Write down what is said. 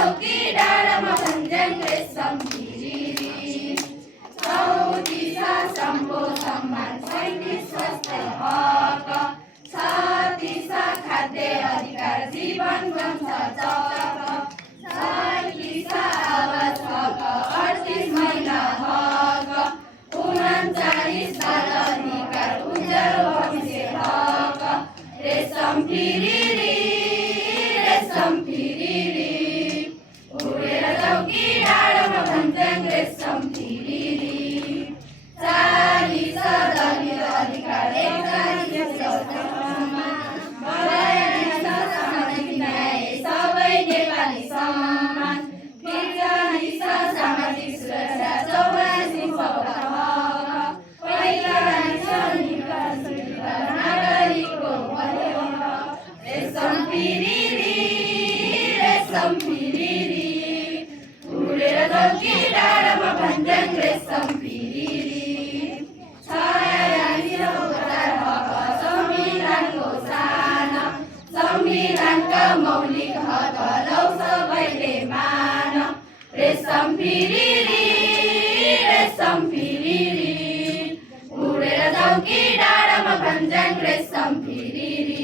जाऊ कि डाँडामा भन्छन् रेशम फिरिरी। 34 सम्पो सम्मान 35 स्वास्थ्य हक 36 खाद्य अधिकार जीवन बन्छ चक 37 आवास हक 38 महिला हक 39 बाल अधिकार उज्जवल भविष्य हक रेशम फिरिरी रेशम फिरिरी। उडेर जाऊ कि डाँडामा भन्छन् रेशम फिरिरी। 40 दलित अधिकार 41 समान 42 सामाजिक न्याय सबै नेपाली समान 43 सामाजिक सुरक्षा 84 पौधा हक 45 नागरिकको भयो रेशम फिरिरी रेशम फिरिरी। उडेर जाऊ कि डाँडामा भन्छन् रेशम फिरिरी। 46 उपचार हक संविधानको सान संविधानका मौलिक हक लौ सबैले मान रेशम फिरिरी रेशम फिरिरी। उडेर जाऊ कि डाँडामा भन्छन् रेशम फिरिरी।